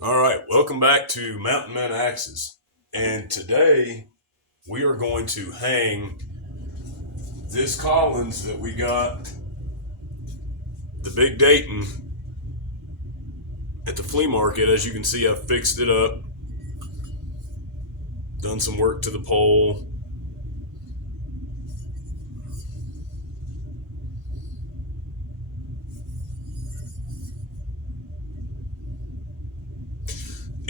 All right, welcome back to Mountain Men Axes. And today we are going to hang this Collins that we got, the big Dayton, at the flea market. As you can see, I've fixed it up, done some work to the pole.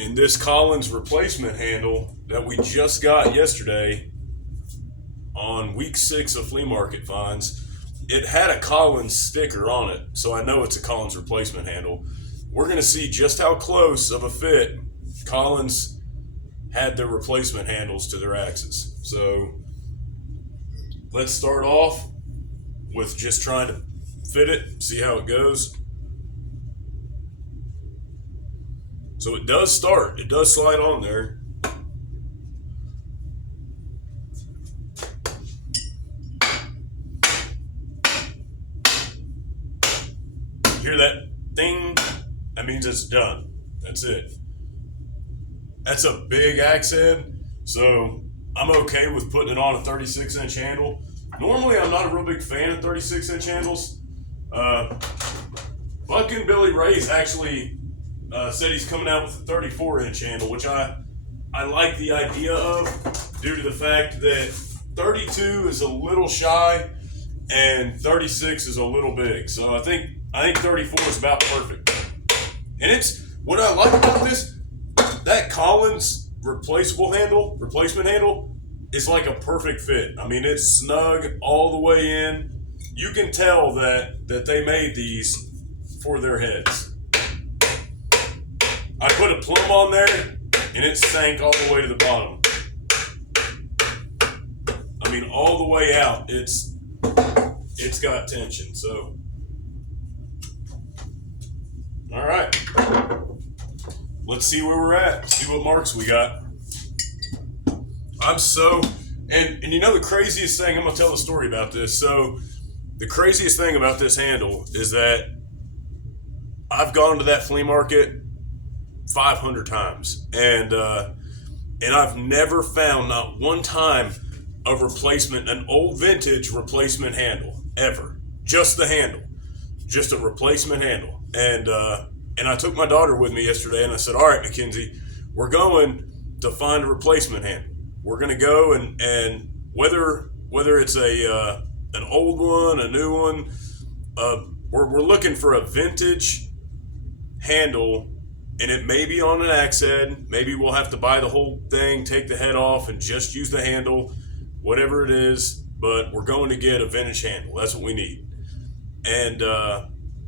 And this Collins replacement handle that we just got yesterday on week 6 of flea market finds, it had a Collins sticker on it, so I know it's a Collins replacement handle. We're going to see just how close of a fit Collins had their replacement handles to their axes. So let's start off with just trying to fit it, see how it goes. So it does start, it does slide on there. Hear that ding? That means it's done. That's it. That's a big axe head, so I'm okay with putting it on a 36-inch handle. Normally, I'm not a real big fan of 36-inch handles. Bucking Billy Ray's actually said he's coming out with a 34-inch handle, which I like the idea of, due to the fact that 32 is a little shy and 36 is a little big. So I think 34 is about perfect. And it's what I like about this, that Collins replacement handle is like a perfect fit. I mean, it's snug all the way in. You can tell that they made these for their heads. I put a plumb on there and it sank all the way to the bottom. I mean, all the way out, it's got tension. So, all right, let's see where we're at. See what marks we got. And you know the craziest thing, I'm gonna tell a story about this. So the craziest thing about this handle is that I've gone to that flea market 500 times, and I've never found, not one time, an old vintage replacement handle ever. Just the handle, just a replacement handle. And I took my daughter with me yesterday, and I said, "All right, Mackenzie, we're going to find a replacement handle. We're going to go and whether it's an old one, a new one, we're looking for a vintage handle." And it may be on an axe head. Maybe we'll have to buy the whole thing, take the head off, and just use the handle, whatever it is. But we're going to get a vintage handle. That's what we need. And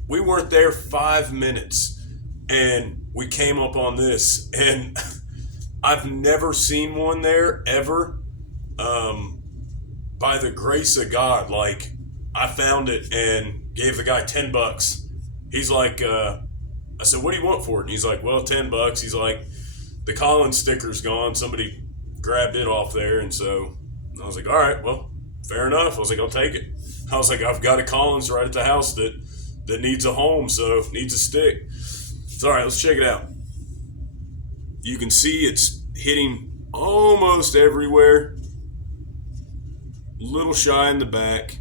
we weren't there 5 minutes, and we came up on this. And I've never seen one there ever. By the grace of God, like, I found it and gave the guy $10. He's like, I said, "What do you want for it?" And he's like, "Well, $10. He's like, "The Collins sticker's gone. Somebody grabbed it off there." And so I was like, "All right, well, fair enough." I was like, "I'll take it." I was like, "I've got a Collins right at the house that needs a home, so needs a stick." It's all right. Let's check it out. You can see it's hitting almost everywhere. Little shy in the back,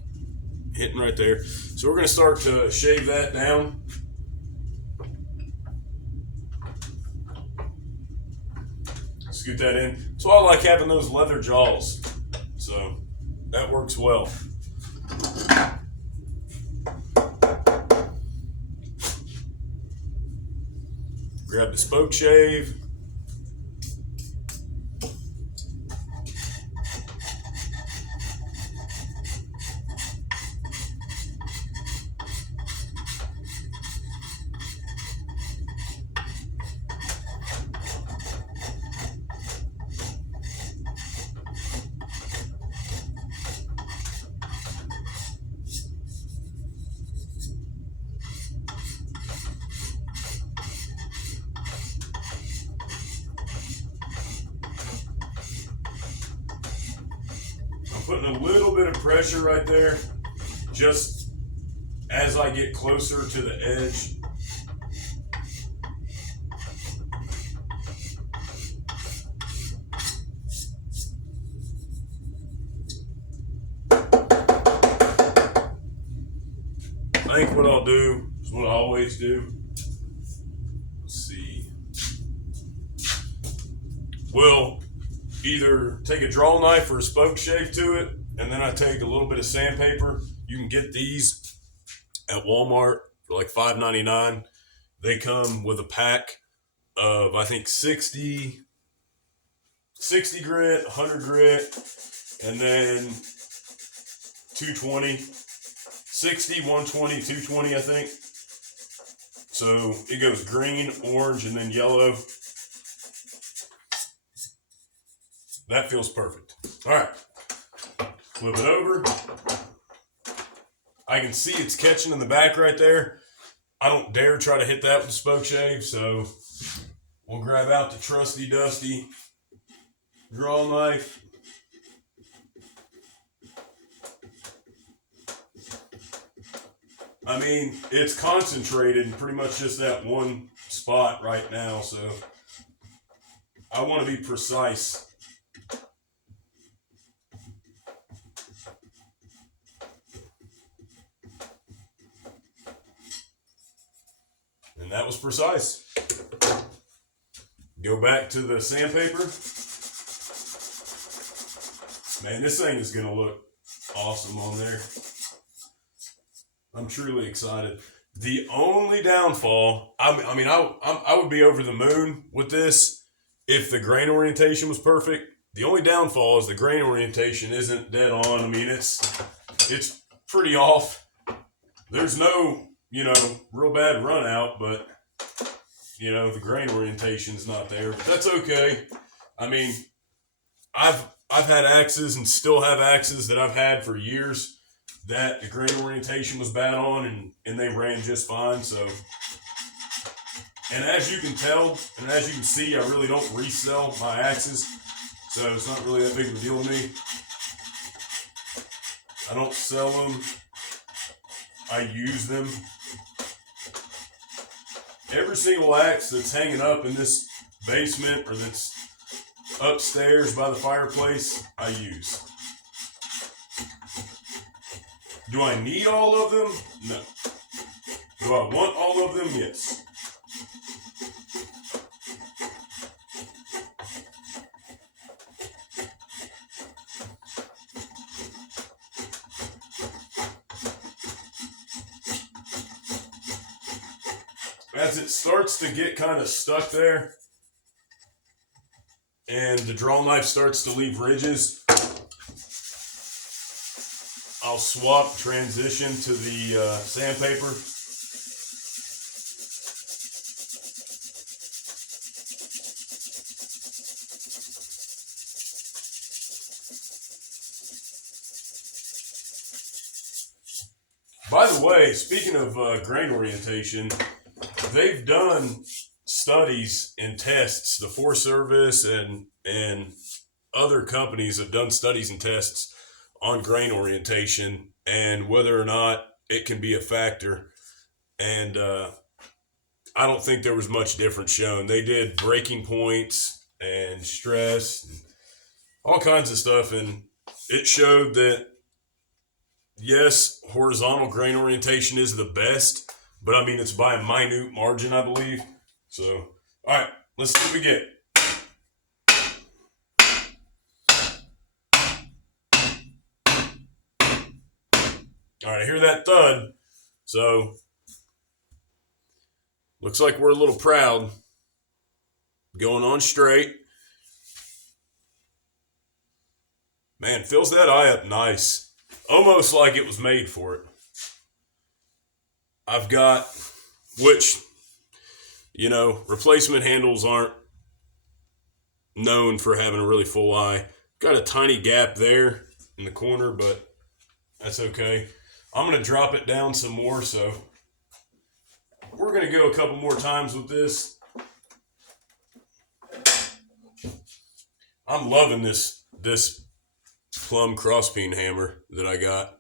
hitting right there. So we're going to start to shave that down. Scoot that in. So I like having those leather jaws. So that works well. Grab the spoke shave. Putting a little bit of pressure right there, just as I get closer to the edge. think what I'll do is what I always do. Let's see. We'll either take a draw knife or a spoke shave to it, and then I take a little bit of sandpaper. You can get these at Walmart for like $5.99. They come with a pack of, I think, 60 grit, 100 grit, and then 220. 60, 120, 220, I think. So it goes green, orange, and then yellow. That feels perfect. All right. Flip it over. I can see it's catching in the back right there. I don't dare try to hit that with the spoke shave, so we'll grab out the trusty dusty draw knife. I mean, it's concentrated in pretty much just that one spot right now, so I want to be precise. And that was precise. Go back to the sandpaper. Man, this thing is going to look awesome on there. I'm truly excited. The only downfall, I would be over the moon with this if the grain orientation was perfect. The only downfall is the grain orientation isn't dead on. I mean, it's pretty off. There's no, real bad run out, but, the grain orientation's not there. But that's okay. I mean, I've had axes and still have axes that I've had for years that the grain orientation was bad on, and they ran just fine. So, and as you can tell, and as you can see, I really don't resell my axes, so it's not really that big of a deal to me. I don't sell them. I use them. Every single axe that's hanging up in this basement or that's upstairs by the fireplace, I use. Do I need all of them? No. Do I want all of them? Yes. As it starts to get kind of stuck there and the draw knife starts to leave ridges, I'll swap transition to the sandpaper. By the way, speaking of grain orientation, they've done studies and tests. The Forest Service and other companies have done studies and tests on grain orientation and whether or not it can be a factor. And I don't think there was much difference shown. They did breaking points and stress, and all kinds of stuff, and it showed that yes, horizontal grain orientation is the best, but I mean it's by a minute margin, I believe. So, all right, let's see what we get. All right, I hear that thud. So, looks like we're a little proud. Going on straight. Man, fills that eye up nice. Almost like it was made for it. I've got, which, replacement handles aren't known for having a really full eye. Got a tiny gap there in the corner, but that's okay. I'm going to drop it down some more, so we're going to go a couple more times with this. I'm loving this plum crosspeen hammer that I got.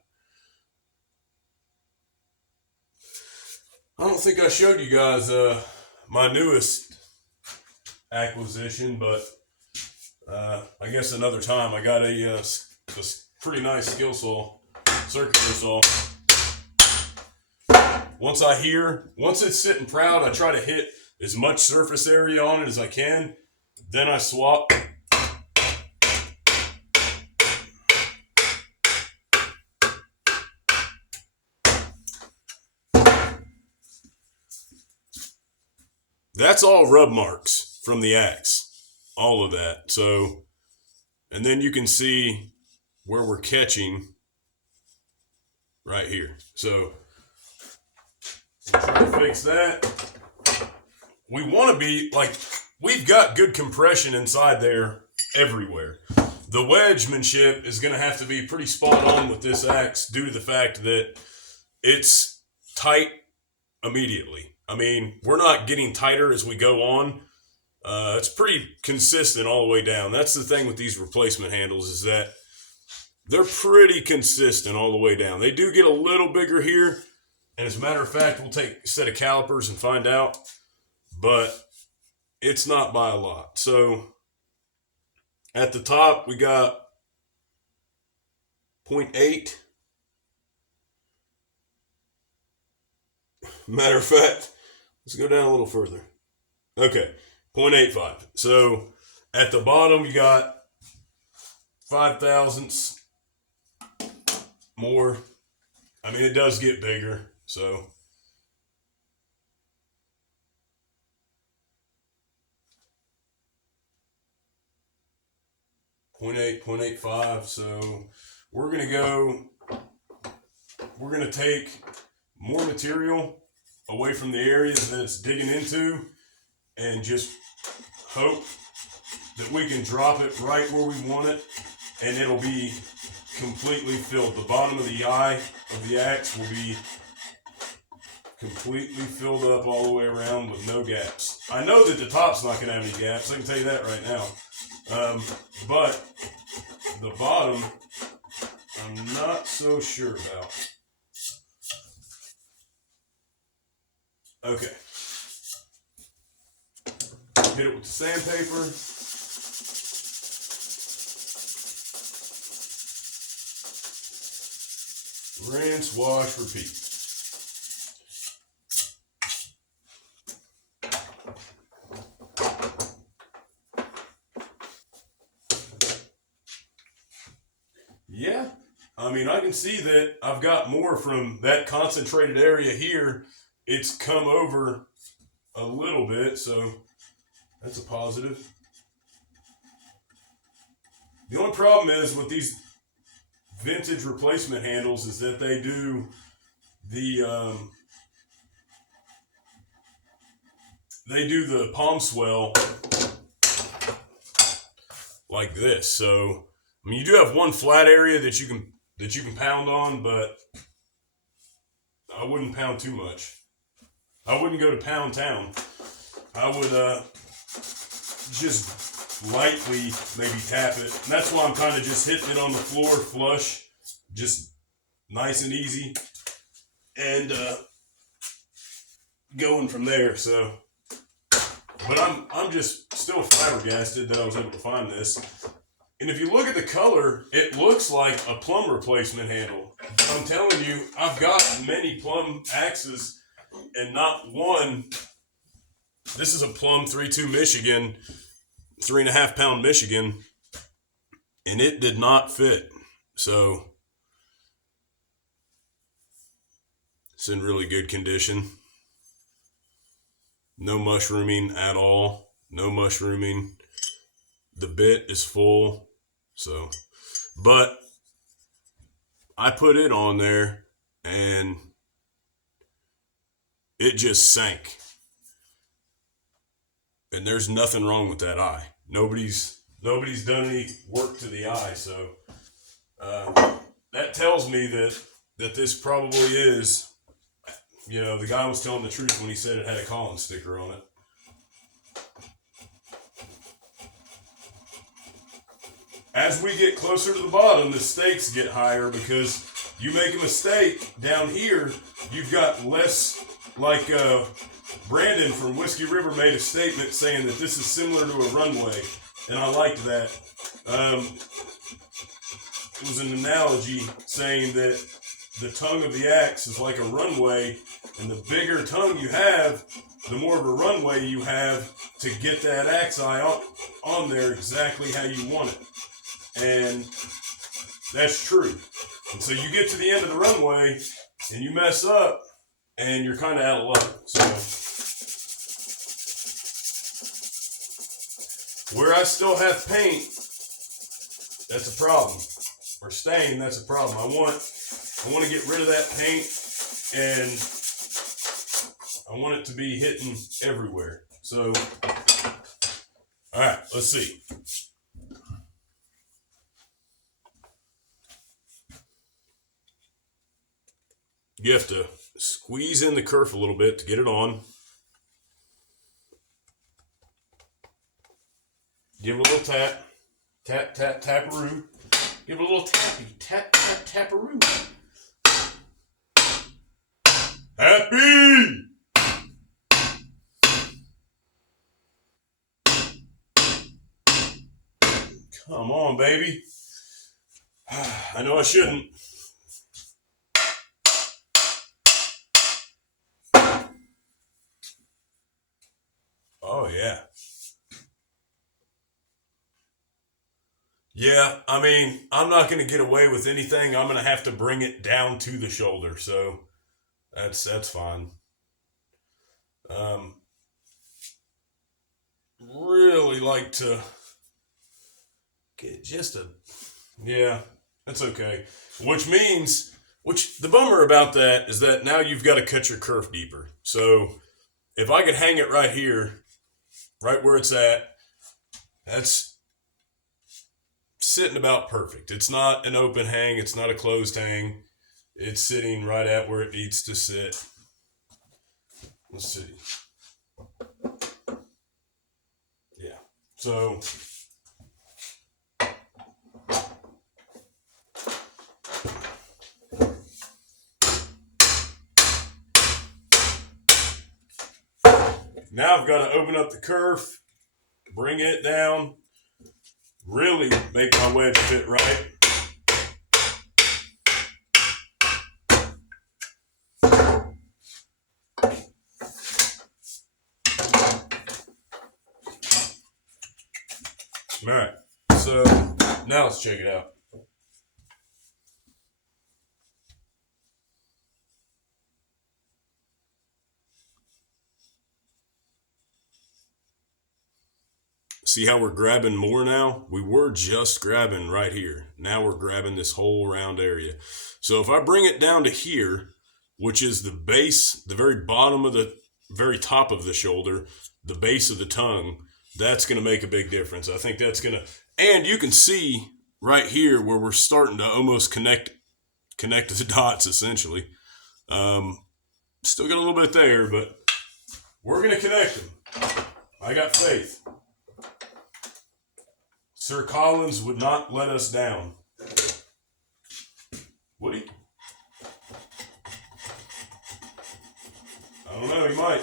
I don't think I showed you guys my newest acquisition, but I guess another time. I got a pretty nice skill saw, circular saw. once it's sitting proud, I try to hit as much surface area on it as I can. Then I swap. That's all rub marks from the axe. All of that. So, and then you can see where we're catching right here. So, we'll try to fix that. We want to be like, we've got good compression inside there everywhere. The wedgemanship is going to have to be pretty spot on with this axe due to the fact that it's tight immediately. I mean, we're not getting tighter as we go on. It's pretty consistent all the way down. That's the thing with these replacement handles, is that they're pretty consistent all the way down. They do get a little bigger here, and as a matter of fact, we'll take a set of calipers and find out, but it's not by a lot. So at the top, we got 0.8. Matter of fact, let's go down a little further. Okay, 0.85. So at the bottom, you got 5 thousandths more. I mean, it does get bigger. So .8, 0.85. So we're gonna take more material away from the areas that it's digging into and just hope that we can drop it right where we want it and it'll be completely filled. The bottom of the eye of the axe will be completely filled up all the way around with no gaps. I know that the top's not going to have any gaps. I can tell you that right now. But the bottom, I'm not so sure about. Okay. Hit it with the sandpaper. Rinse, wash, repeat. Yeah, I mean, I can see that I've got more from that concentrated area here. It's come over a little bit, so that's a positive. The only problem is with these vintage replacement handles is that they do the palm swell like this. So I mean, you do have one flat area that you can pound on, but I wouldn't pound too much. I wouldn't go to pound town. I would just lightly maybe tap it. And that's why I'm kind of just hitting it on the floor flush, just nice and easy, and going from there. So, but I'm just still flabbergasted that I was able to find this. And if you look at the color, it looks like a plum replacement handle. I'm telling you, I've got many plum axes and not one. This is a plum 3.2 Michigan, 3.5 pound Michigan, and it did not fit. So it's in really good condition. No mushrooming at all. No mushrooming. The bit is full. So, but I put it on there and it just sank. And there's nothing wrong with that eye. Nobody's done any work to the eye. So that tells me that this probably is, you know, the guy was telling the truth when he said it had a Collins sticker on it. As we get closer to the bottom, the stakes get higher because you make a mistake down here, you've got less, like Brandon from Whiskey River made a statement saying that this is similar to a runway, and I liked that. It was an analogy saying that the tongue of the axe is like a runway, and the bigger tongue you have, the more of a runway you have to get that axe eye on there exactly how you want it. And that's true. And so you get to the end of the runway and you mess up and you're kind of out of luck. So where I still have paint, that's a problem. Or stain, that's a problem. I want to get rid of that paint, and I want it to be hitting everywhere. So, all right, let's see. You have to squeeze in the kerf a little bit to get it on. Give it a little tap. Tap, tap, tap-a-roo. Give it a little tappy. Tap, tap, tap-a-roo. Happy! Come on, baby. I know I shouldn't. Oh, yeah. Yeah, I mean, I'm not going to get away with anything. I'm going to have to bring it down to the shoulder, so that's fine. Really like to get just a... Yeah, that's okay. Which the bummer about that is that now you've got to cut your kerf deeper. So if I could hang it right here, right where it's at, that's sitting about perfect. It's not an open hang. It's not a closed hang. It's sitting right at where it needs to sit. Let's see. Yeah. So now I've got to open up the kerf, bring it down, really make my wedge fit right. All right, so now let's check it out. See how we're grabbing more now? We were just grabbing right here. Now we're grabbing this whole round area. So if I bring it down to here, which is the base, the very bottom of the very top of the shoulder, the base of the tongue, that's going to make a big difference. I think that's going to, and you can see right here where we're starting to almost connect the dots essentially. Still got a little bit there, but we're going to connect them. I got faith. Sir Collins would not let us down. Would he? I don't know, he might.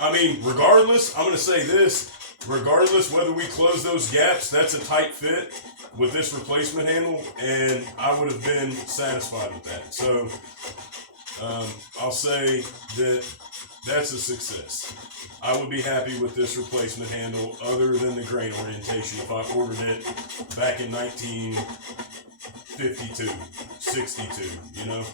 I mean, regardless, I'm going to say this. Regardless whether we close those gaps, that's a tight fit with this replacement handle, and I would have been satisfied with that. So, I'll say that that's a success. I would be happy with this replacement handle other than the grain orientation if I ordered it back in 1952, 62, you know?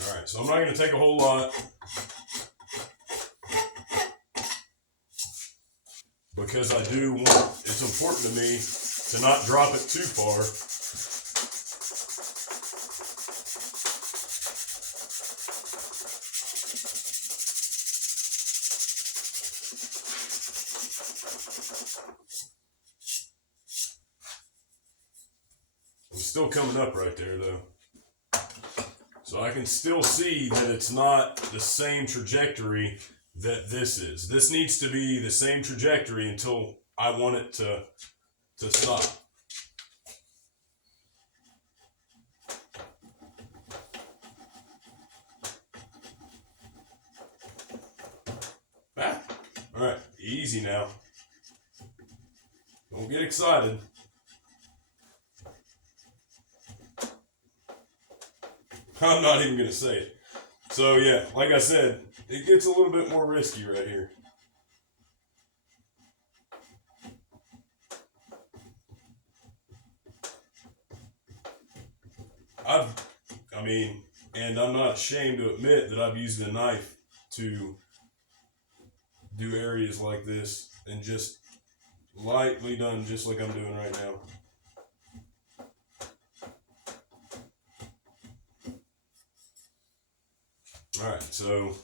All right, so I'm not going to take a whole lot because I do want, it's important to me to not drop it too far. Still coming up right there though. So I can still see that it's not the same trajectory that this is. This needs to be the same trajectory until I want it to stop. Easy now. Don't get excited. I'm not even going to say it. So yeah, like I said, it gets a little bit more risky right here. And I'm not ashamed to admit that I've used a knife to do areas like this and just lightly done just like I'm doing right now. All right, so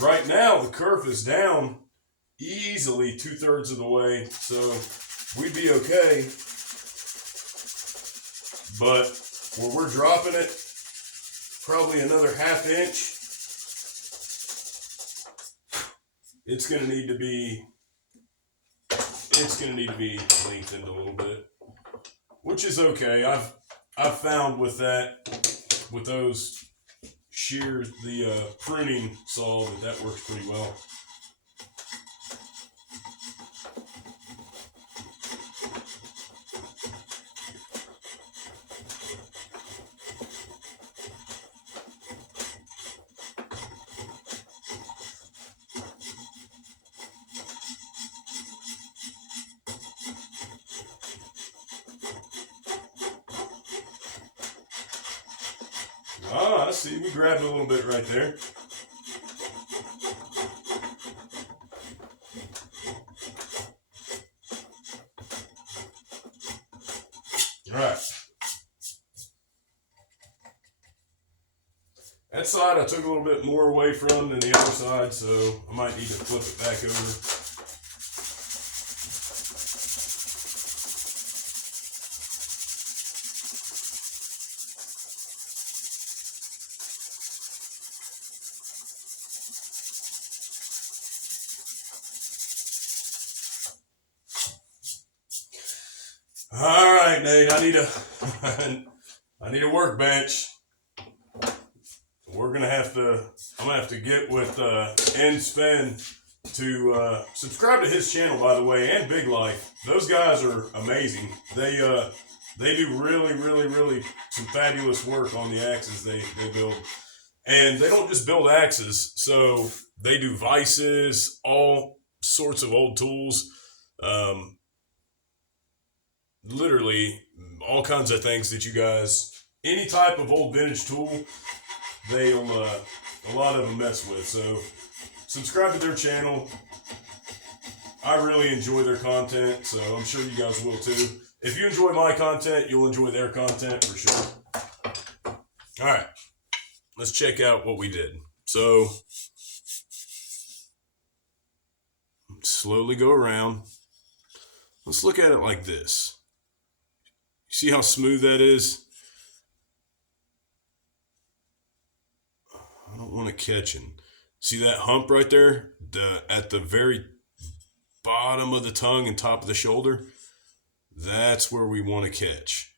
right now the kerf is down easily 2/3 of the way, so we'd be okay. But where we're dropping it, probably another 1/2 inch, it's gonna need to be lengthened a little bit, which is okay. I've found with those shears, the pruning saw, that works pretty well. I see. We grabbed a little bit right there. All right. That side I took a little bit more away from than the other side, so I might need to flip it back over. All right, Nate, I need a workbench. I'm gonna have to get with N Spin to subscribe to his channel, by the way, and Big Life. Those guys are amazing. They do really some fabulous work on the axes they build. And they don't just build axes, so they do vices, all sorts of old tools. Literally all kinds of things that you guys, any type of old vintage tool, they'll a lot of them mess with. So subscribe to their channel. I really enjoy their content, so I'm sure you guys will too. If you enjoy my content, you'll enjoy their content for sure. All right, let's check out what we did. So slowly go around. Let's look at it like this. See how smooth that is? I don't want to catch him. See that hump right there? At the very bottom of the tongue and top of the shoulder? That's where we want to catch.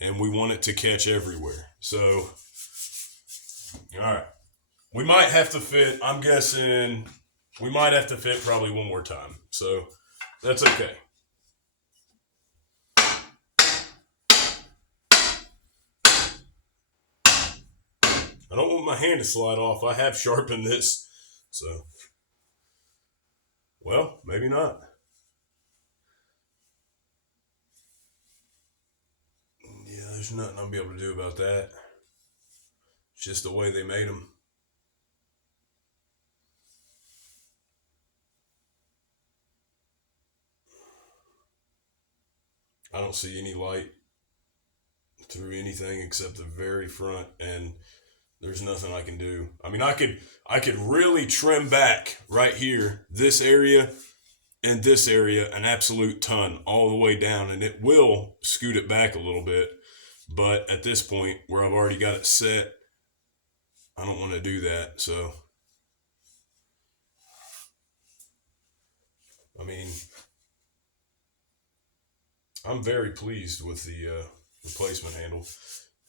And we want it to catch everywhere. So, all right. We might have to fit, I'm guessing, we might have to fit probably one more time. So, that's okay. I don't want my hand to slide off. I have sharpened this. So, well, maybe not. Yeah, there's nothing I'll be able to do about that. It's just the way they made them. I don't see any light through anything except the very front, and there's nothing I can do. I mean, I could really trim back right here, this area and this area, an absolute ton all the way down, and it will scoot it back a little bit. But at this point, where I've already got it set, I don't want to do that. So, I mean, I'm very pleased with the replacement handle.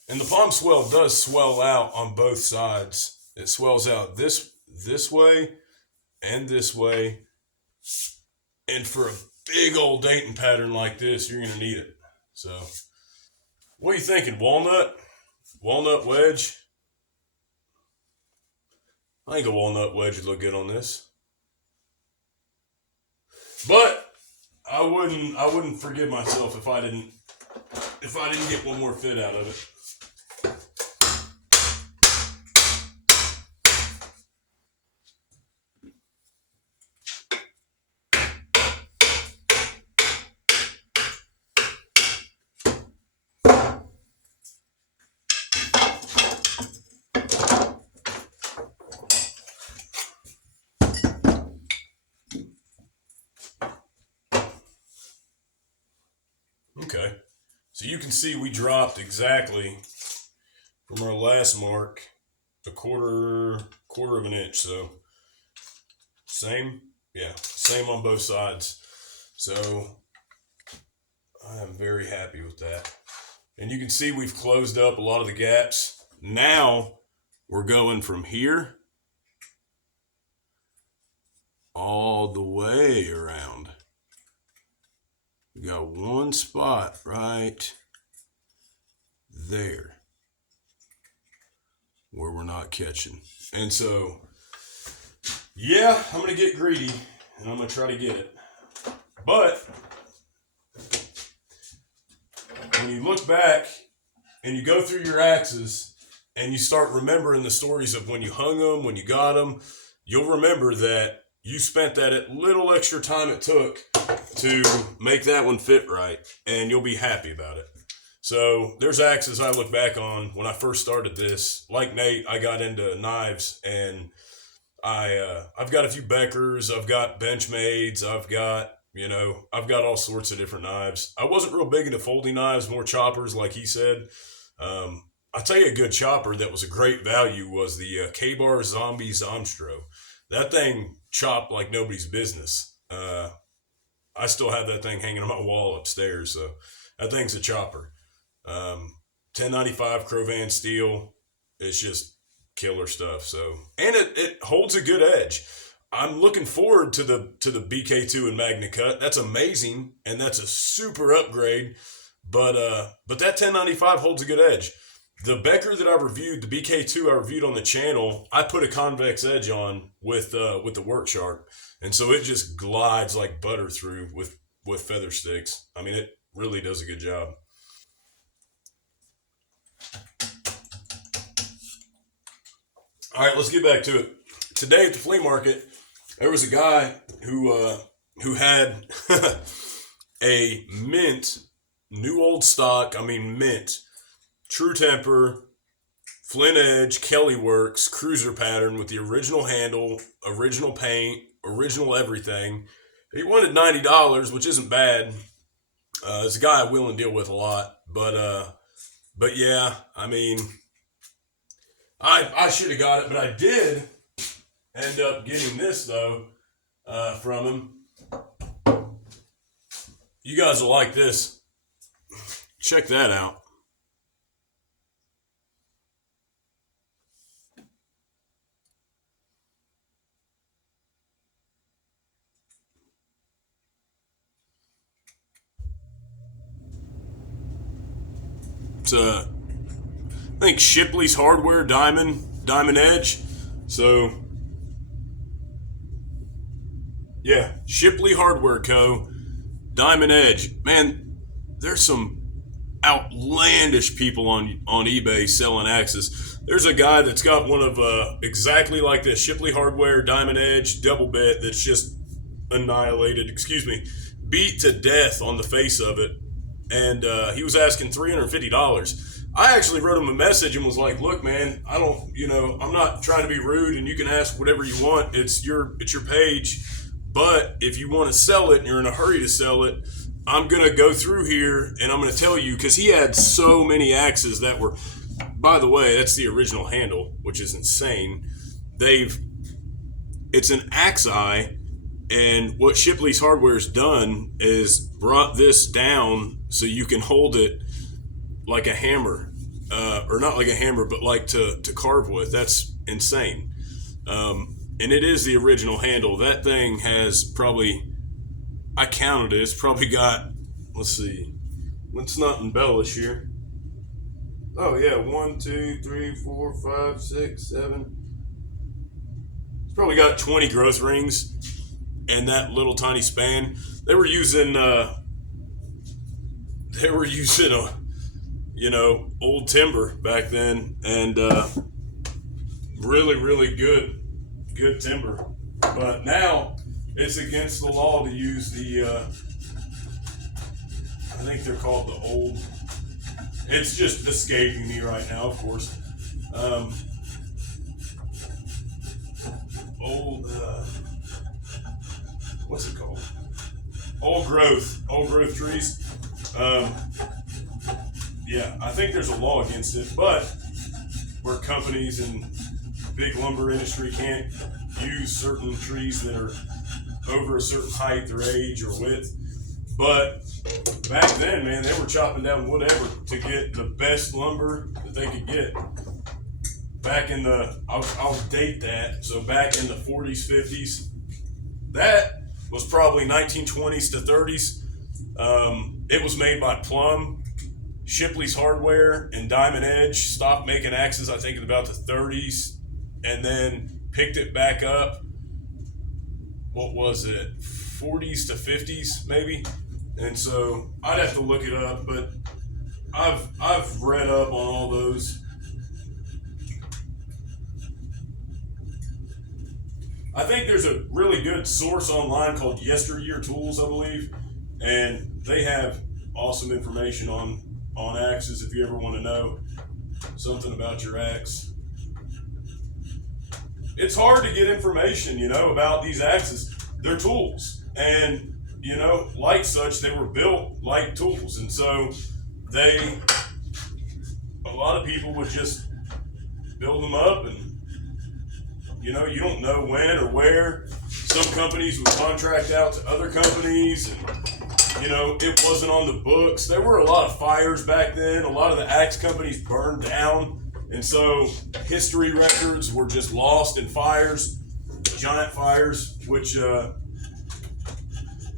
And the palm swell does swell out on both sides. It swells out this way and this way. And for a big old Dayton pattern like this, you're gonna need it. So, what are you thinking? Walnut? Walnut wedge? I think a walnut wedge would look good on this. But I wouldn't forgive myself if I didn't get one more fit out of it. Okay. So you can see we dropped exactly from our last mark a quarter of an inch. So same, yeah, same on both sides. So I am very happy with that. And you can see we've closed up a lot of the gaps. Now we're going from here all the way around. We got one spot right there where we're not catching. And so, yeah, I'm going to get greedy and I'm going to try to get it. But when you look back and you go through your axes and you start remembering the stories of when you hung them, when you got them, you'll remember that you spent that little extra time it took to make that one fit right, and you'll be happy about it. So there's axes I look back on when I first started this. Like Nate, I got into knives, and I've got a few Beckers, I've got Benchmades, I've got all sorts of different knives. I wasn't real big into folding knives, more choppers, like he said. I'll tell you a good chopper that was a great value was the K-Bar Zombie Zomstro. That thing chopped like nobody's business. I still have that thing hanging on my wall upstairs, so that thing's a chopper. 1095 Crovan steel. It's just killer stuff. So, and it holds a good edge. I'm looking forward to the BK2 and Magna Cut. That's amazing, and that's a super upgrade. But that 1095 holds a good edge. The Becker that I reviewed, the BK2 I reviewed on the channel, I put a convex edge on with the Work Sharp, and so it just glides like butter through with feather sticks. I mean, it really does a good job. All right, let's get back to it. Today at the flea market, there was a guy who had a mint, new old stock. I mean mint, True Temper, Flint Edge, Kelly Works, cruiser pattern with the original handle, original paint, original everything. He wanted $90, which isn't bad. It's a guy I will and deal with a lot, but yeah, I mean, I should have got it, but I did end up getting this though from him. You guys will like this. Check that out. It's I think Shipley's Hardware Diamond Edge. So yeah, Shipley Hardware Co. Diamond Edge. Man, there's some outlandish people on eBay selling axes. There's a guy that's got one of exactly like this Shipley Hardware Diamond Edge double bit that's just annihilated. Excuse me, beat to death on the face of it, and he was asking $350. I actually wrote him a message and was like, "Look, man, I'm not trying to be rude, and you can ask whatever you want. It's your page, but if you want to sell it and you're in a hurry to sell it, I'm gonna go through here and I'm gonna tell you because he had so many axes that were. By the way, that's the original handle, which is insane. It's an axe eye." And what Shipley's Hardware's done is brought this down so you can hold it like a hammer, or not like a hammer, but like to carve with. That's insane. And it is the original handle. That thing has probably, I counted it, it's probably got, let's see, let's not embellish here. Oh yeah, 1, 2, 3, 4, 5, 6, 7. It's probably got 20 growth rings in that little tiny span. They were using a old timber back then, and really good timber. But now it's against the law to use the I think they're called the old. It's just escaping me right now, of course. Old, what's it called? Old growth trees. Yeah, I think there's a law against it, but where companies and big lumber industry can't use certain trees that are over a certain height or age or width. But back then, man, they were chopping down whatever to get the best lumber that they could get. Back in the, I'll date that, so back in the 40s, 50s, that was probably 1920s to 30s. It was made by Plum. Shipley's Hardware and Diamond Edge stopped making axes, I think, in about the 30s, and then picked it back up. What was it? 40s to 50s, maybe. And so I'd have to look it up, but I've read up on all those. I think there's a really good source online called Yesteryear Tools, I believe, and they have awesome information on axes if you ever want to know something about your axe. It's hard to get information, about these axes. They're tools, and like such, they were built like tools, and so a lot of people would just build them up, and you don't know when or where. Some companies would contract out to other companies, and it wasn't on the books. There were a lot of fires back then. A lot of the axe companies burned down, and so history records were just lost in fires, giant fires, which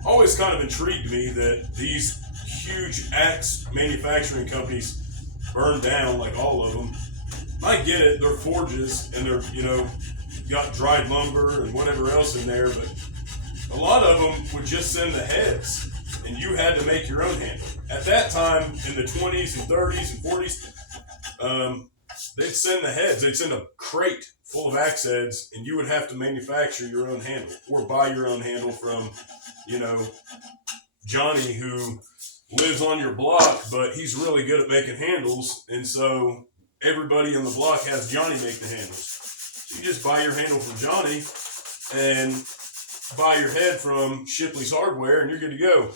always kind of intrigued me that these huge axe manufacturing companies burned down, like all of them. I get it, they're forges, and they're, got dried lumber and whatever else in there, but a lot of them would just send the heads, and you had to make your own handle. At that time, in the 20s and 30s and 40s, they'd send the heads. They'd send a crate full of axe heads, and you would have to manufacture your own handle or buy your own handle from, Johnny, who lives on your block, but he's really good at making handles, and so everybody on the block has Johnny make the handles. So you just buy your handle from Johnny and buy your head from Shipley's Hardware, and you're good to go.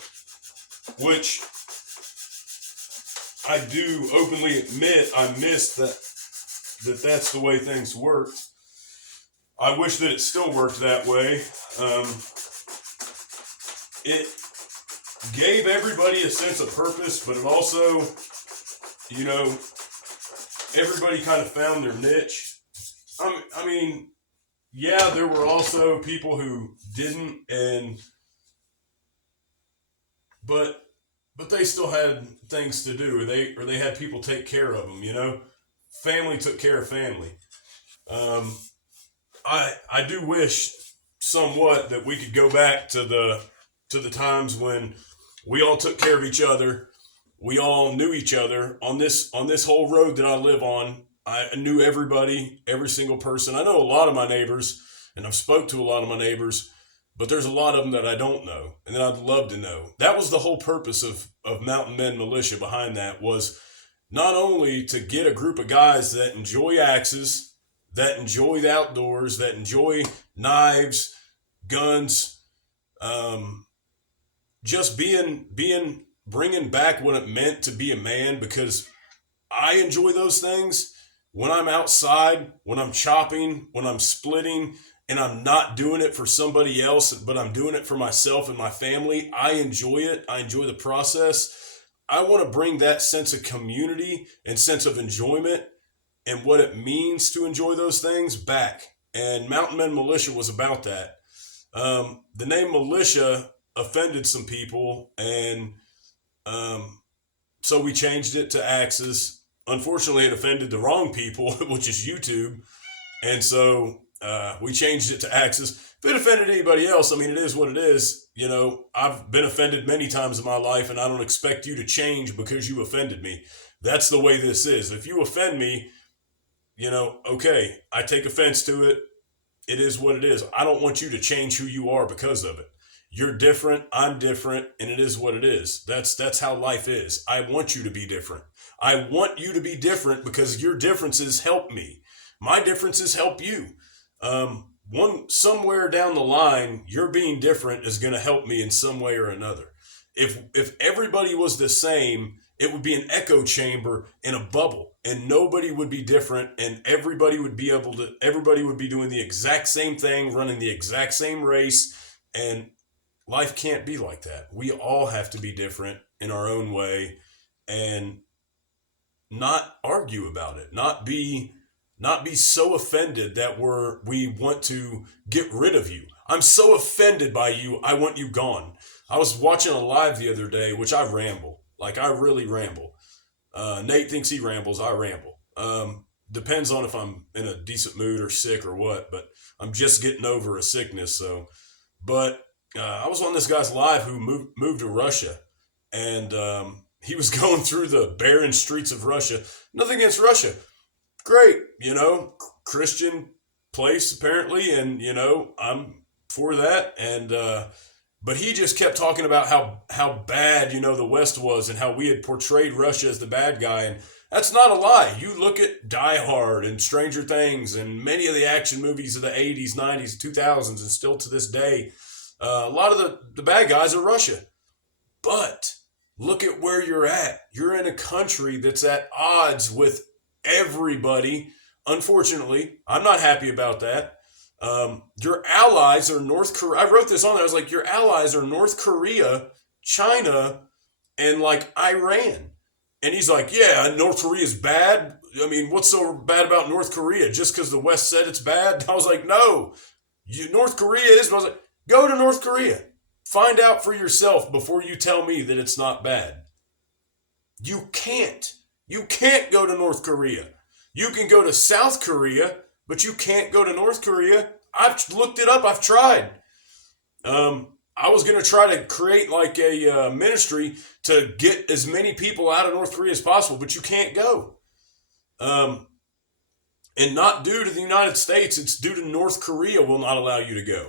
Which I do openly admit I missed that's the way things worked. I wish that it still worked that way. It gave everybody a sense of purpose, but it also, everybody kind of found their niche. I mean, yeah, there were also people who didn't, but they still had things to do, or they had people take care of them. Family took care of family. I do wish somewhat that we could go back to the times when we all took care of each other. We all knew each other on this whole road that I live on. I knew everybody, every single person. I know a lot of my neighbors, and I've spoke to a lot of my neighbors, but there's a lot of them that I don't know, and that I'd love to know. That was the whole purpose of Mountain Men Militia behind that, was not only to get a group of guys that enjoy axes, that enjoy the outdoors, that enjoy knives, guns, just bringing back what it meant to be a man, because I enjoy those things when I'm outside, when I'm chopping, when I'm splitting, and I'm not doing it for somebody else, but I'm doing it for myself and my family, I enjoy it. I enjoy the process. I want to bring that sense of community and sense of enjoyment and what it means to enjoy those things back. And Mountain Men Militia was about that. The name militia offended some people, and so we changed it to Axis. Unfortunately, it offended the wrong people, which is YouTube, and so we changed it to Axis. If it offended anybody else, I mean, it is what it is. You know, I've been offended many times in my life, and I don't expect you to change because you offended me. That's the way this is. If you offend me, you know, okay, I take offense to it. It is what it is. I don't want you to change who you are because of it. You're different, I'm different, and it is what it is. That's how life is. I want you to be different. I want you to be different because your differences help me. My differences help you. Somewhere down the line, your being different is going to help me in some way or another. If everybody was the same, it would be an echo chamber in a bubble, and nobody would be different, and everybody would be doing the exact same thing, running the exact same race, and life can't be like that. We all have to be different in our own way and not argue about it, not be so offended that we want to get rid of you. I'm so offended by you, I want you gone. I was watching a live the other day, which I ramble. Like, I really ramble. Nate thinks he rambles, I ramble. Depends on if I'm in a decent mood or sick or what, but I'm just getting over a sickness, so. But I was on this guy's live who moved to Russia, and he was going through the barren streets of Russia. Nothing against Russia. Great, you know, Christian place apparently, and, you know, I'm for that, and but he just kept talking about how bad, you know, the West was and how we had portrayed Russia as the bad guy. And that's not a lie. You look at Die Hard and Stranger Things and many of the action movies of the 80s, 90s, 2000s, and still to this day, a lot of the bad guys are Russia. But look at where you're at. You're in a country that's at odds with everybody. Unfortunately, I'm not happy about that. Your allies are North Korea. I wrote this on there. I was like, your allies are North Korea, China, and like Iran. And he's like, yeah, North Korea is bad. I mean, what's so bad about North Korea? Just because the West said it's bad? I was like, no, North Korea is. I was like, go to North Korea. Find out for yourself before you tell me that it's not bad. You can't. You can't go to North Korea. You can go to South Korea, but you can't go to North Korea. I've looked it up. I've tried. I was going to try to create like a ministry to get as many people out of North Korea as possible, but you can't go. And not due to the United States, it's due to North Korea will not allow you to go.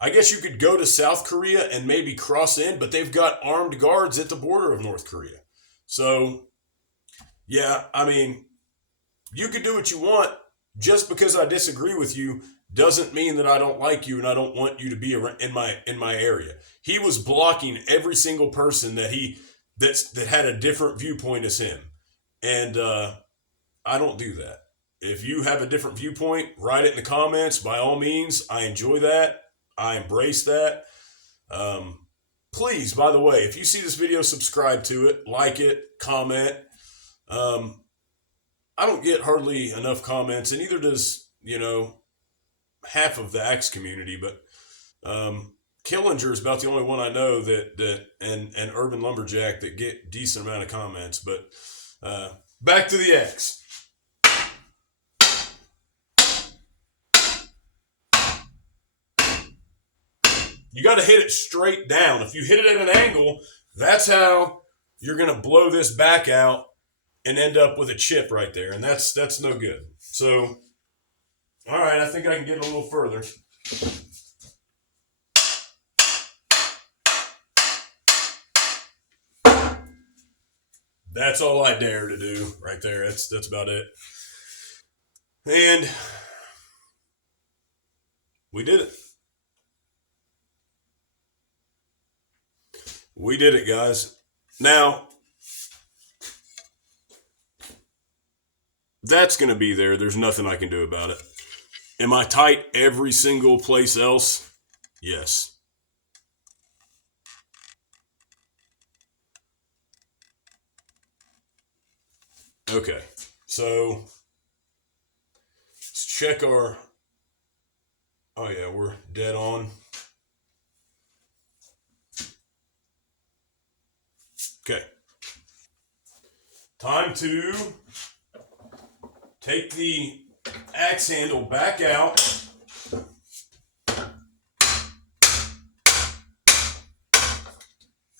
I guess you could go to South Korea and maybe cross in, but they've got armed guards at the border of North Korea. So, yeah, I mean, you could do what you want. Just because I disagree with you doesn't mean that I don't like you and I don't want you to be in my area. He was blocking every single person that had a different viewpoint as him. And I don't do that. If you have a different viewpoint, write it in the comments. By all means, I enjoy that. I embrace that. Please, by the way, if you see this video, subscribe to it, like it, comment. I don't get hardly enough comments, and neither does, you know, half of the axe community, but Killinger is about the only one I know and Urban Lumberjack that get decent amount of comments. But back to the axe. You got to hit it straight down. If you hit it at an angle, that's how you're going to blow this back out and end up with a chip right there. And that's no good. So, all right, I think I can get a little further. That's all I dare to do right there. That's about it. And we did it. We did it, guys. Now, that's going to be there. There's nothing I can do about it. Am I tight every single place else? Yes. Okay, so let's check our, oh yeah, we're dead on. Okay. Time to take the axe handle back out.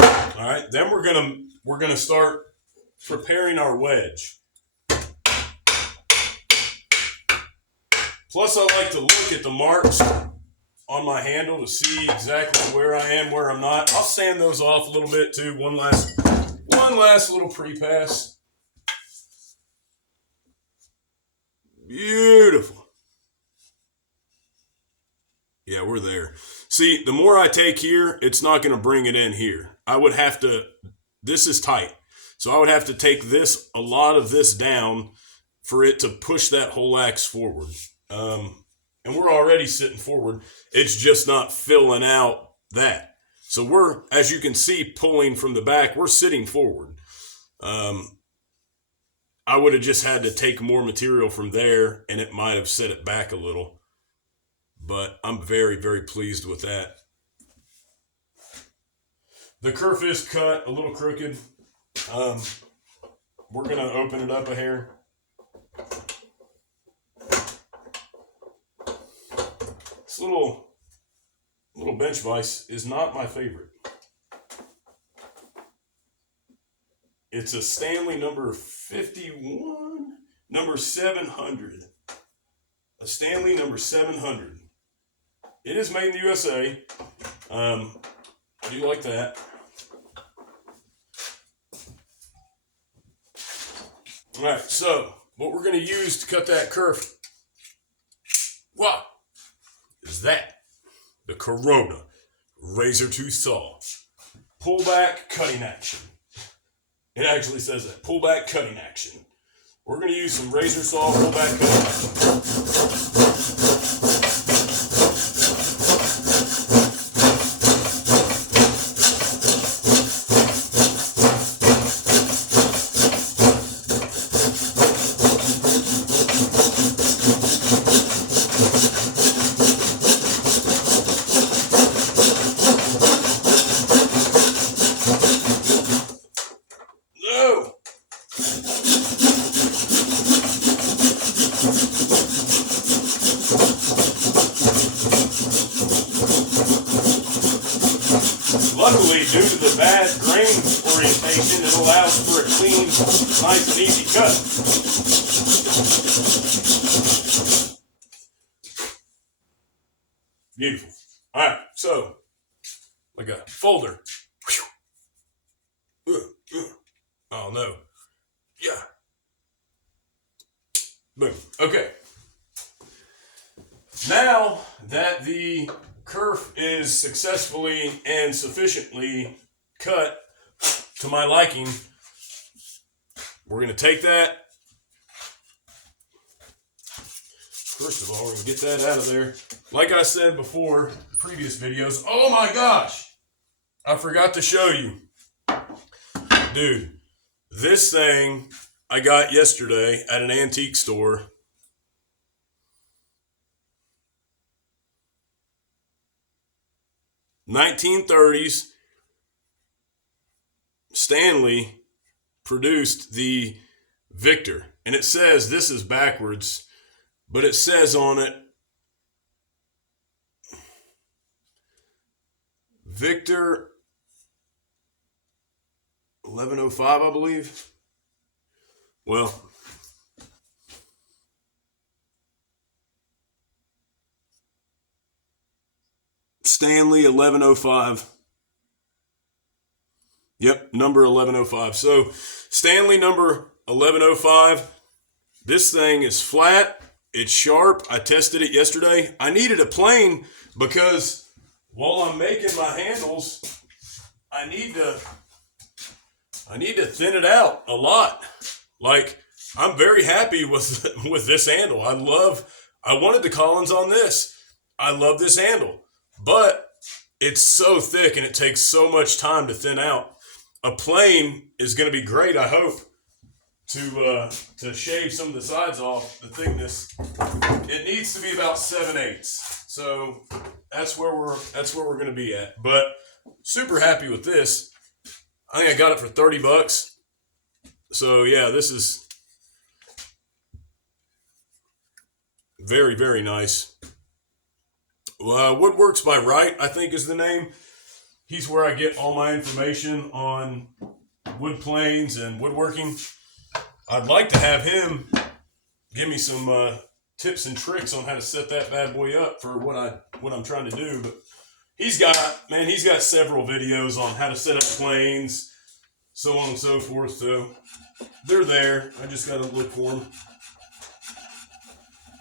All right, then we're gonna start preparing our wedge. Plus, I like to look at the marks on my handle to see exactly where I am, where I'm not. I'll sand those off a little bit too. One last little pre-pass. Beautiful. Yeah, we're there. See, the more I take here, it's not going to bring it in here. I would have to, this is tight. So I would have to take a lot of this down for it to push that whole axe forward. And we're already sitting forward. It's just not filling out that. So we're, as you can see, pulling from the back, we're sitting forward. I would have just had to take more material from there and it might have set it back a little. But I'm very, very pleased with that. The kerf is cut a little crooked. We're going to open it up a hair. This little bench vise is not my favorite. It's a Stanley number 51, number 700. A Stanley number 700. It is made in the USA. I do like that. All right, so what we're going to use to cut that kerf, what is that? The Corona razor tooth saw. Pull back cutting action. It actually says that. Pull back cutting action. We're going to use some razor saw pull back cutting action. Luckily, due to the bad grain orientation, it allows for a clean, nice and easy cut. Beautiful. All right, so like a folder. Oh no. Yeah. Boom. Okay. Now that the kerf is successfully and sufficiently cut to my liking, we're going to take that. First of all, we're going to get that out of there. Like I said before, previous videos. Oh my gosh! I forgot to show you. Dude, this thing I got yesterday at an antique store. (1930s) Stanley produced the Victor, and it says this is backwards, but it says on it Victor 1105, I believe. Well, Stanley 1105. Yep, number 1105. So Stanley number 1105. This thing is flat. It's sharp. I tested it yesterday. I needed a plane because while I'm making my handles, I need to thin it out a lot. Like, I'm very happy with this handle. I love I wanted the Collins on this. I love this handle, but it's so thick and it takes so much time to thin out. A plane is going to be great, I hope, to shave some of the sides off, the thickness. It needs to be about 7/8. So that's where we're going to be at. But super happy with this. I think I got it for $30. So yeah, this is very, very nice. Woodworks by Wright, I think is the name. He's where I get all my information on wood planes and woodworking. I'd like to have him give me some tips and tricks on how to set that bad boy up for what I'm trying to do. But he's got several videos on how to set up planes, so on and so forth. So they're there. I just got to look for them.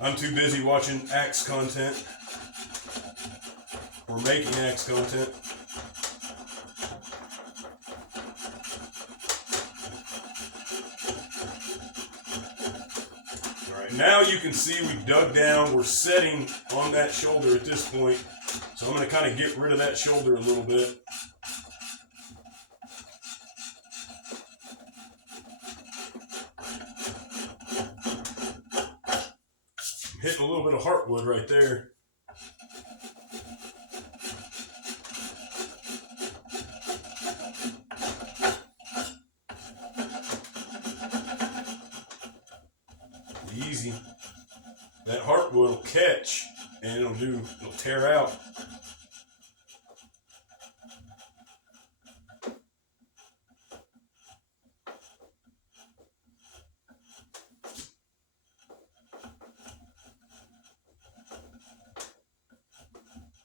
I'm too busy watching axe content or making axe content. All right, now you can see we dug down. We're setting on that shoulder at this point. So I'm going to kind of get rid of that shoulder a little bit. I'm hitting a little bit of heartwood right there. Easy. That heartwood will catch and it'll tear out.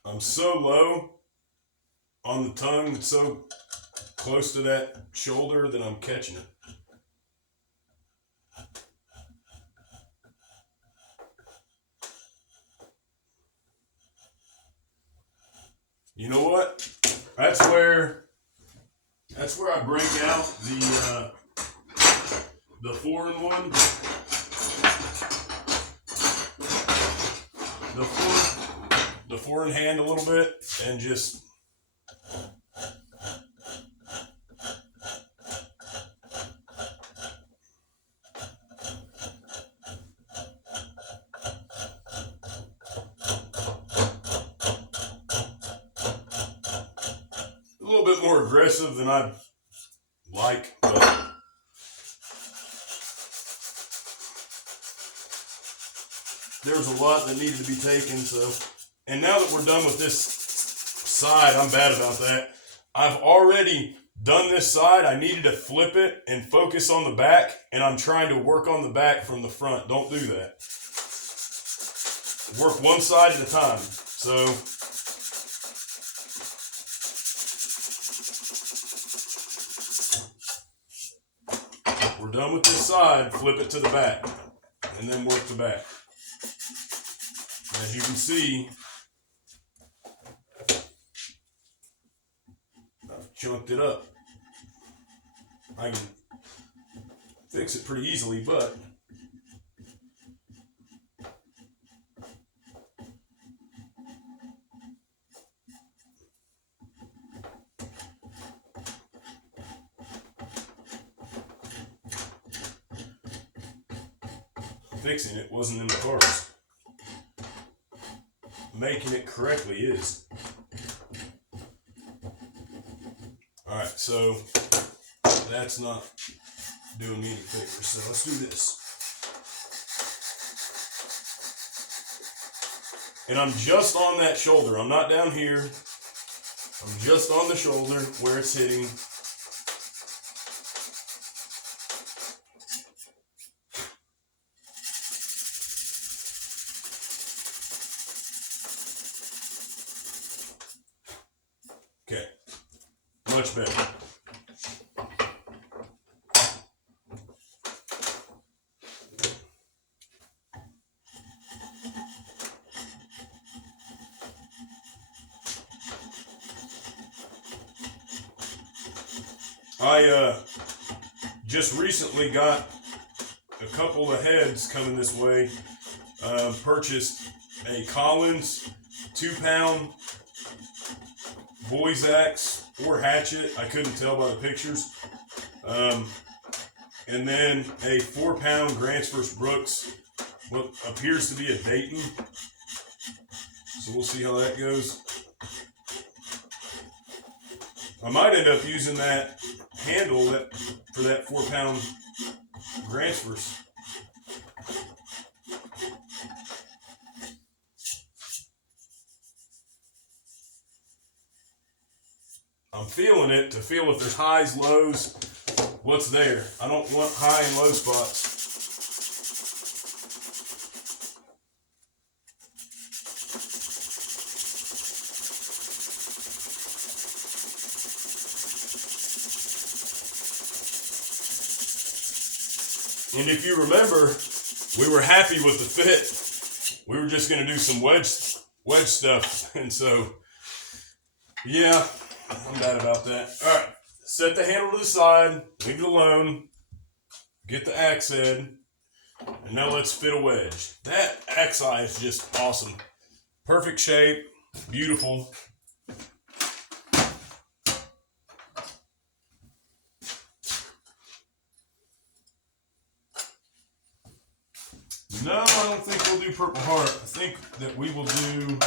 I'm so low on the tongue, it's so close to that shoulder that I'm catching it. You know what? That's where I break out the 4-in-1. The 4-in-hand a little bit and just a little bit more aggressive than I'd like, but there's a lot that needed to be taken. So, and now that we're done with this side, I'm bad about that. I've already done this side. I needed to flip it and focus on the back, and I'm trying to work on the back from the front. Don't do that. Work one side at a time. So we're done with this side, flip it to the back, and then work the back. As you can see, I've chunked it up. I can fix it pretty easily, but fixing it wasn't in the cards. Making it correctly is. Alright, so that's not doing me any favors, so let's do this. And I'm just on that shoulder. I'm not down here. I'm just on the shoulder where it's hitting. Okay, much better. I just recently got a couple of heads coming this way. purchased a Collins 2-pound boy's axe or hatchet. I couldn't tell by the pictures. And then a 4-pound Grants vs. Brooks, what appears to be a Dayton. So we'll see how that goes. I might end up using that handle for that 4-pound Grants vs. I'm feeling it to feel if there's highs, lows, what's there. I don't want high and low spots. And if you remember, we were happy with the fit. We were just going to do some wedge stuff. And so, yeah, I'm bad about that. All right, set the handle to the side, leave it alone, get the axe head, and now let's fit a wedge. That axe eye is just awesome. Perfect shape, beautiful. No, I don't think we'll do Purple Heart. I think that we will do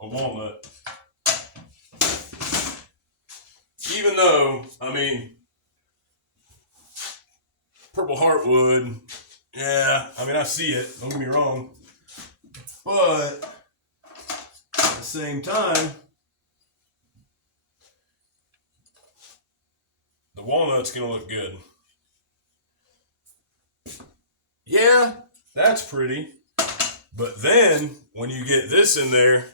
a walnut. Even though, I mean, Purple Heart would, yeah, I mean, I see it, don't get me wrong. But at the same time, the walnut's going to look good. Yeah, that's pretty. But then, when you get this in there,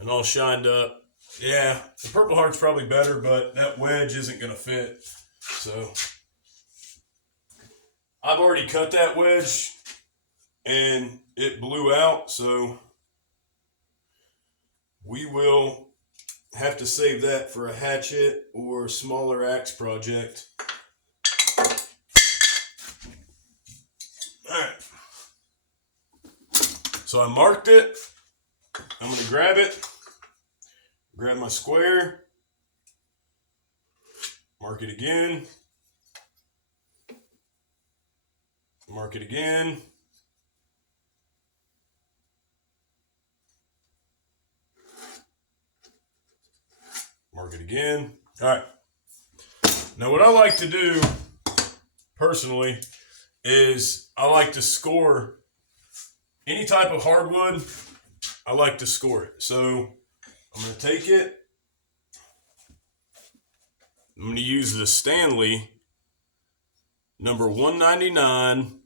and all shined up, yeah, the Purple Heart's probably better, but that wedge isn't going to fit. So, I've already cut that wedge, and it blew out, so we will have to save that for a hatchet or a smaller axe project. Alright. So I marked it. I'm going to grab it. Grab my square. Mark it again. Mark it again. Mark it again. All right. Now what I like to do personally is I like to score any type of hardwood. I like to score it. So I'm going to take it. I'm going to use the Stanley number 199.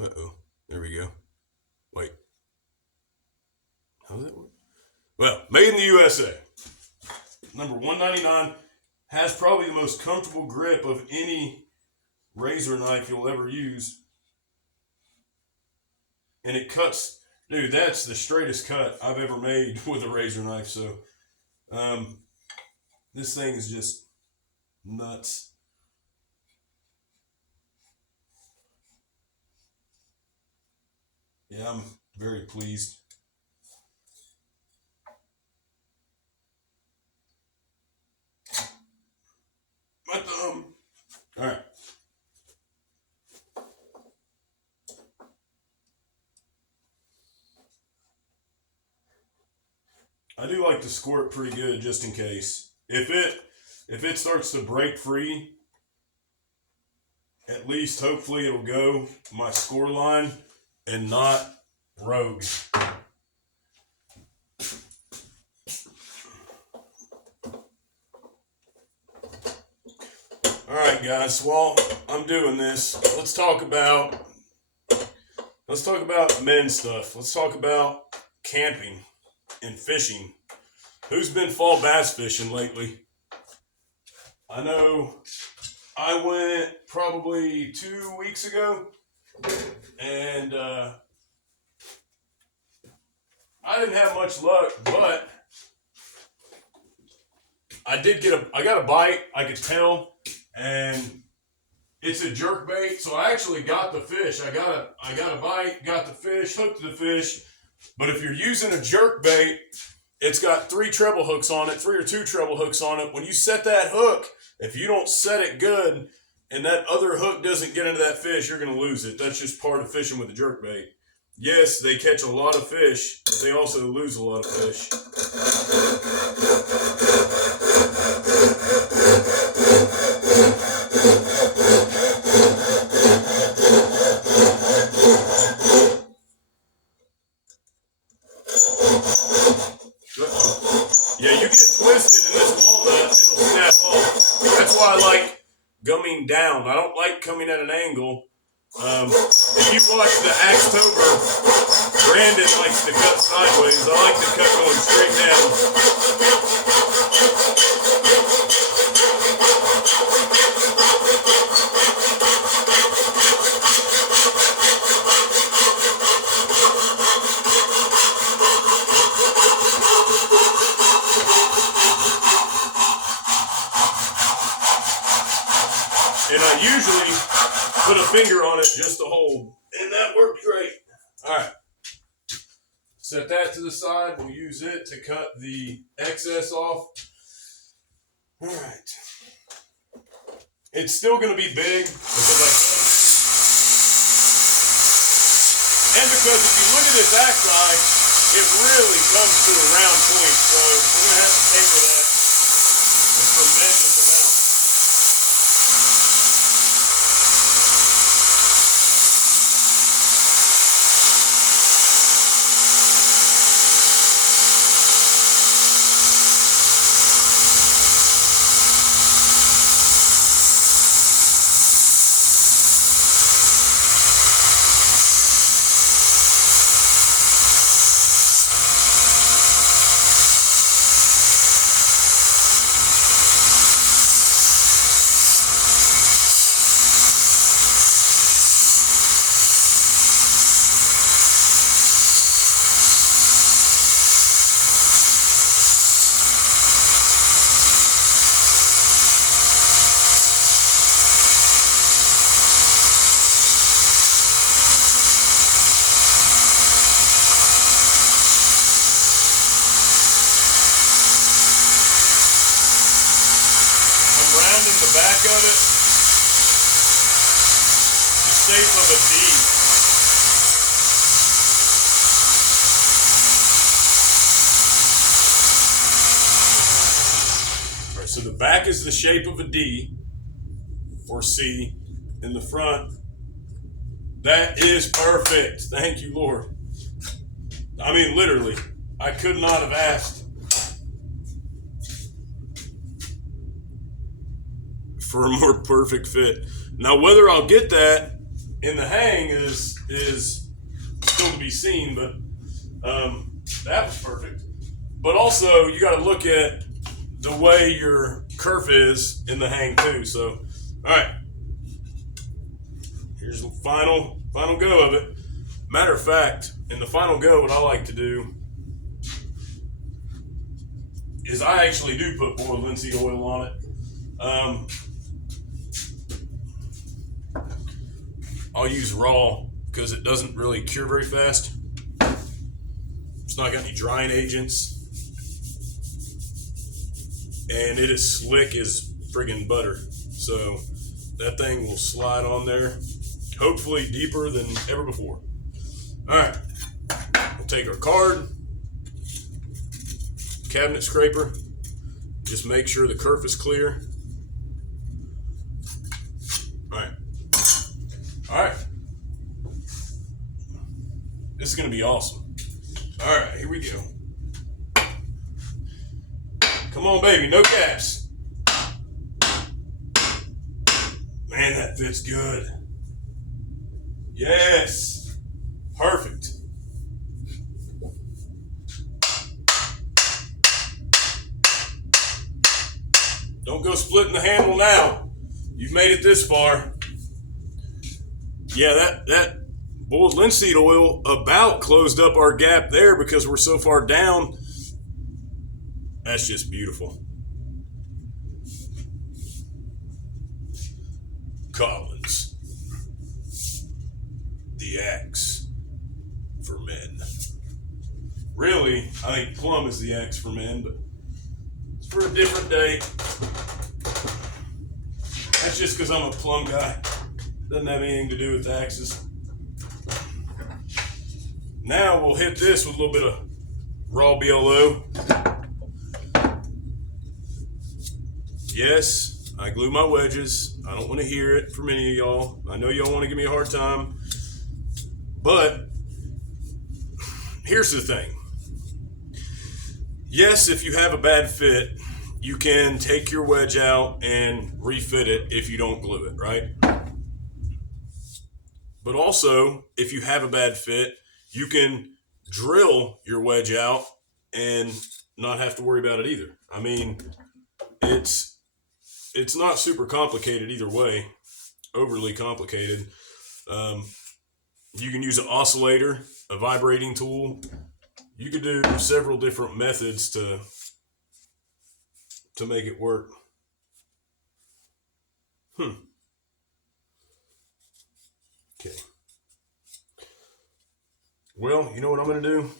Uh-oh. There we go. Wait. How does that work? Well, made in the USA. Number 199 has probably the most comfortable grip of any razor knife you'll ever use. And it cuts, dude, that's the straightest cut I've ever made with a razor knife. So, this thing is just nuts. Yeah, I'm very pleased. My thumb. All right. I do like to score it pretty good just in case. If it starts to break free, at least hopefully it'll go my score line and not rogue. All right, guys. While I'm doing this, let's talk about men's stuff. Let's talk about camping and fishing. Who's been fall bass fishing lately? I know I went probably 2 weeks ago, and I didn't have much luck, but I got a bite. I could tell, and It's a jerk bait, so I actually got the fish. I got a bite, got the fish, hooked the fish. But if you're using a jerk bait, it's got 3 treble hooks on it, 3 or 2 treble hooks on it. When you set that hook, if you don't set it good and that other hook doesn't get into that fish, you're going to lose it. That's just part of fishing with a jerk bait. Yes, they catch a lot of fish, but they also lose a lot of fish. Yeah, you get twisted in this walnut, it'll snap off. That's why I like gumming down. I don't like coming at an angle. If you watch the Axtober, Brandon likes to cut sideways. I like to cut going straight down. And I usually put a finger on it just to hold. And that worked great. All right. Set that to the side. We'll use it to cut the excess off. All right. It's still going to be big because I cut it. And because if you look at this axe eye, it really comes to a round point. So we're going to have to taper that a tremendous amount. Rounding the back of it, the shape of a D. All right, so the back is the shape of a D or C, in the front. That is perfect. Thank you, Lord. I mean, literally, I could not have asked for a more perfect fit. Now, whether I'll get that in the hang is still to be seen, but that was perfect. But also, you got to look at the way your kerf is in the hang too. So, all right, here's the final go of it. Matter of fact, in the final go, what I like to do is I actually do put boiled linseed oil on it. I'll use raw because it doesn't really cure very fast. It's not got any drying agents. And it is slick as friggin' butter. So that thing will slide on there, hopefully deeper than ever before. All right, we'll take our card, cabinet scraper, just make sure the kerf is clear. All right. This is going to be awesome. All right, here we go. Come on, baby, no caps. Man, that fits good. Yes. Perfect. Don't go splitting the handle now. You've made it this far. Yeah, that boiled linseed oil about closed up our gap there because we're so far down. That's just beautiful. Colin. the X for men. Really, I think plum is the X for men, but it's for a different day. That's just because I'm a plum guy. Doesn't have anything to do with axes. Now we'll hit this with a little bit of raw BLO. Yes, I glue my wedges. I don't want to hear it from any of y'all. I know y'all want to give me a hard time. But here's the thing. Yes, if you have a bad fit, you can take your wedge out and refit it if you don't glue it, right? But also, if you have a bad fit, you can drill your wedge out and not have to worry about it either. I mean, it's not super complicated either way, overly complicated. You can use an oscillator, a vibrating tool. You could do several different methods to make it work. Okay. Well, you know what I'm going to do?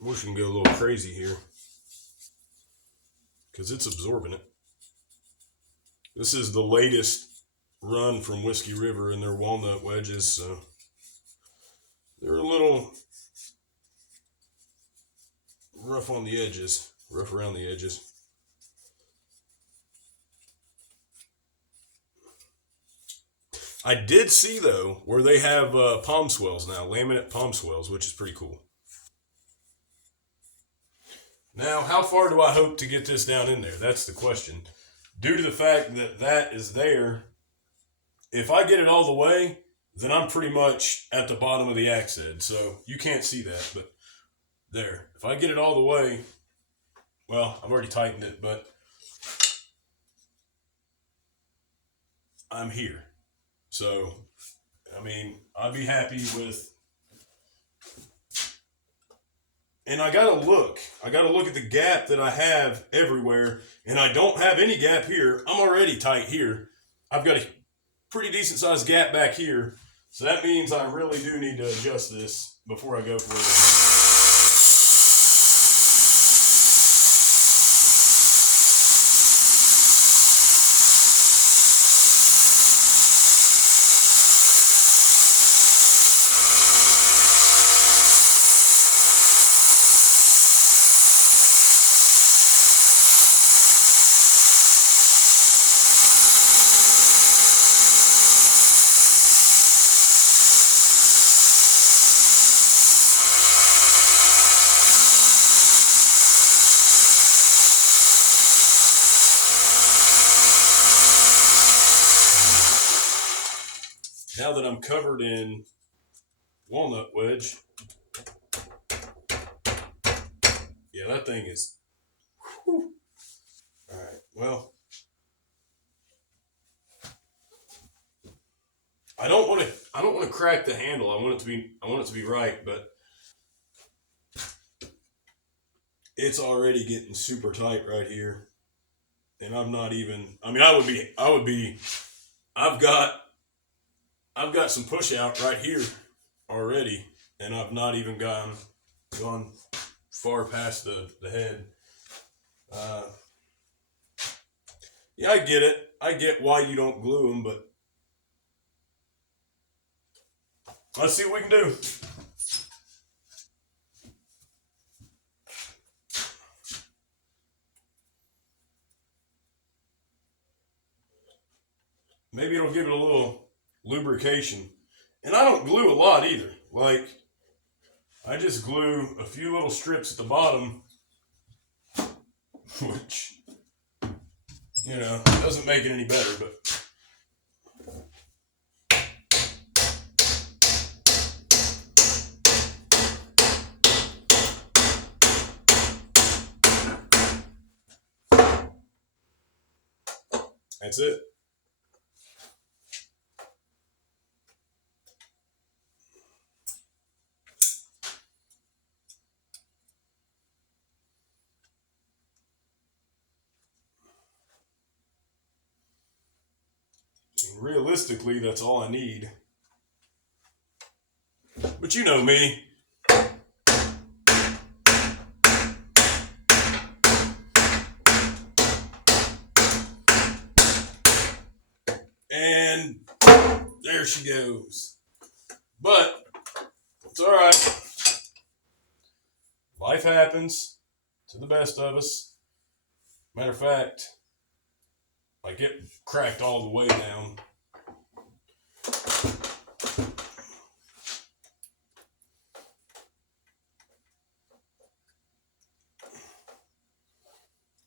I wish we can go a little crazy here, because it's absorbing it. This is the latest run from Whiskey River and their walnut wedges, so they're a little rough on the edges, rough around the edges. I did see, though, where they have palm swells now, laminate palm swells, which is pretty cool. Now, how far do I hope to get this down in there? That's the question. Due to the fact that that is there, if I get it all the way, then I'm pretty much at the bottom of the axe head. So you can't see that, but there. If I get it all the way, well, I've already tightened it, but I'm here. So, I mean, I'd be happy with... And I gotta look at the gap that I have everywhere, and I don't have any gap here. I'm already tight here. I've got a pretty decent sized gap back here, so that means I really do need to adjust this before I go further. Now that I'm covered in walnut wedge, yeah, that thing is, whew. All right, well, I don't want to crack the handle. I want it to be right, but it's already getting super tight right here. And I'm not even, I mean, I've got some push out right here already, and I've not even gone far past the head. Yeah, I get it. I get why you don't glue them, but let's see what we can do. Maybe it'll give it a little lubrication. And I don't glue a lot either. Like, I just glue a few little strips at the bottom, which, you know, doesn't make it any better, but that's it. realistically, that's all I need. But you know me. And there she goes. But it's all right. Life happens to the best of us. Matter of fact, like it cracked all the way down.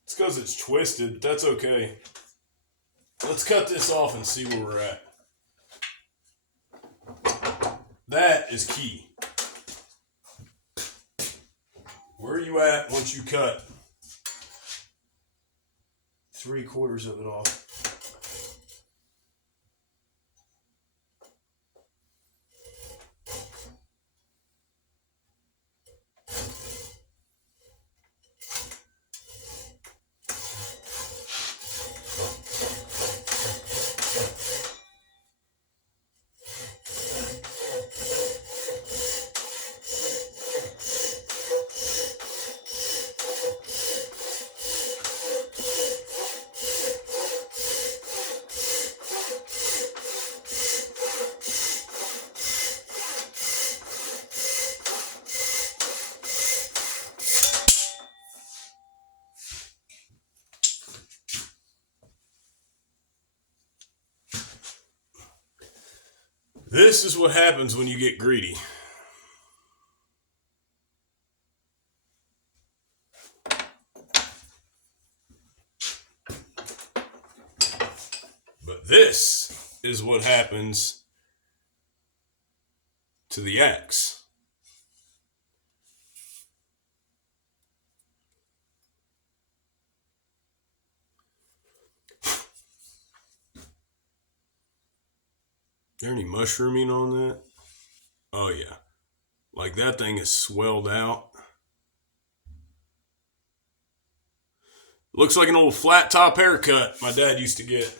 It's because it's twisted, but that's okay. Let's cut this off and see where we're at. That is key. Where are you at once you cut 3/4 of it off? This is what happens when you get greedy. But this is what happens to the axe. Is there any mushrooming on that? Oh yeah. Like that thing is swelled out. Looks like an old flat top haircut my dad used to get.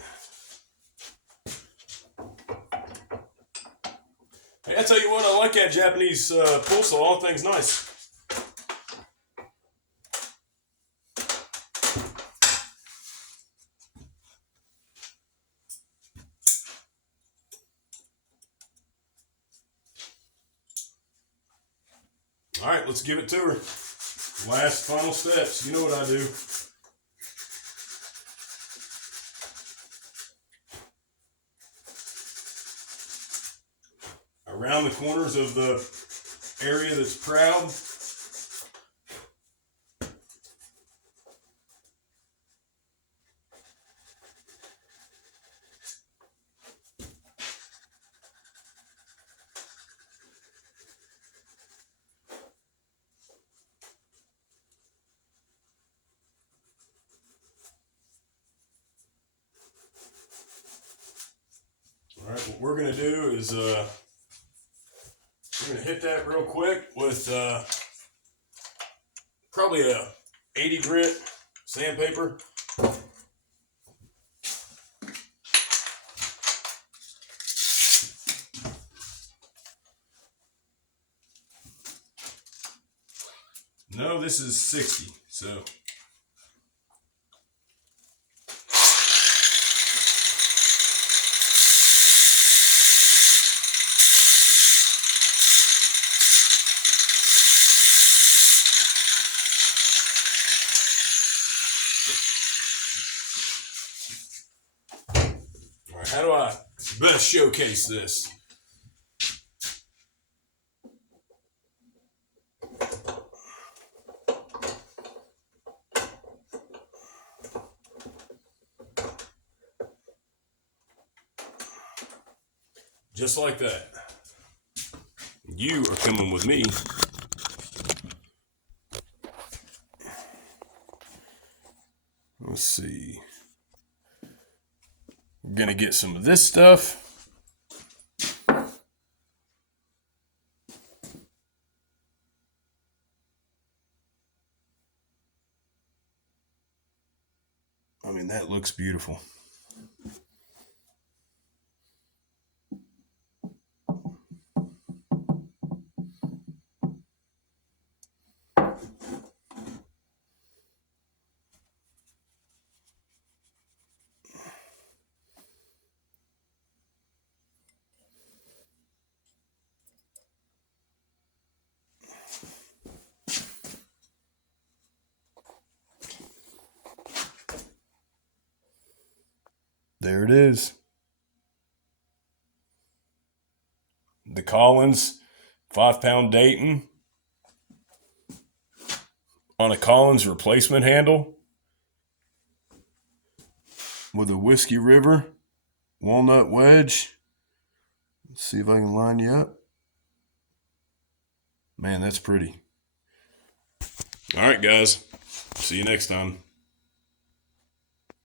Hey, I tell you what, I like that Japanese pull saw. All things nice. All right, let's give it to her. Last final steps. You know what I do. Around the corners of the area that's proud. All right, what we're going to do is we're going to hit that real quick with probably a 80 grit sandpaper. No, this is 60, so. All right, how do I best showcase this? Just like that. You are coming with me. Let's see. We're going to get some of this stuff. I mean, that looks beautiful. There it is. The Collins 5-pound Dayton on a Collins replacement handle with a Whiskey River walnut wedge. Let's see if I can line you up. Man, that's pretty. All right, guys. See you next time.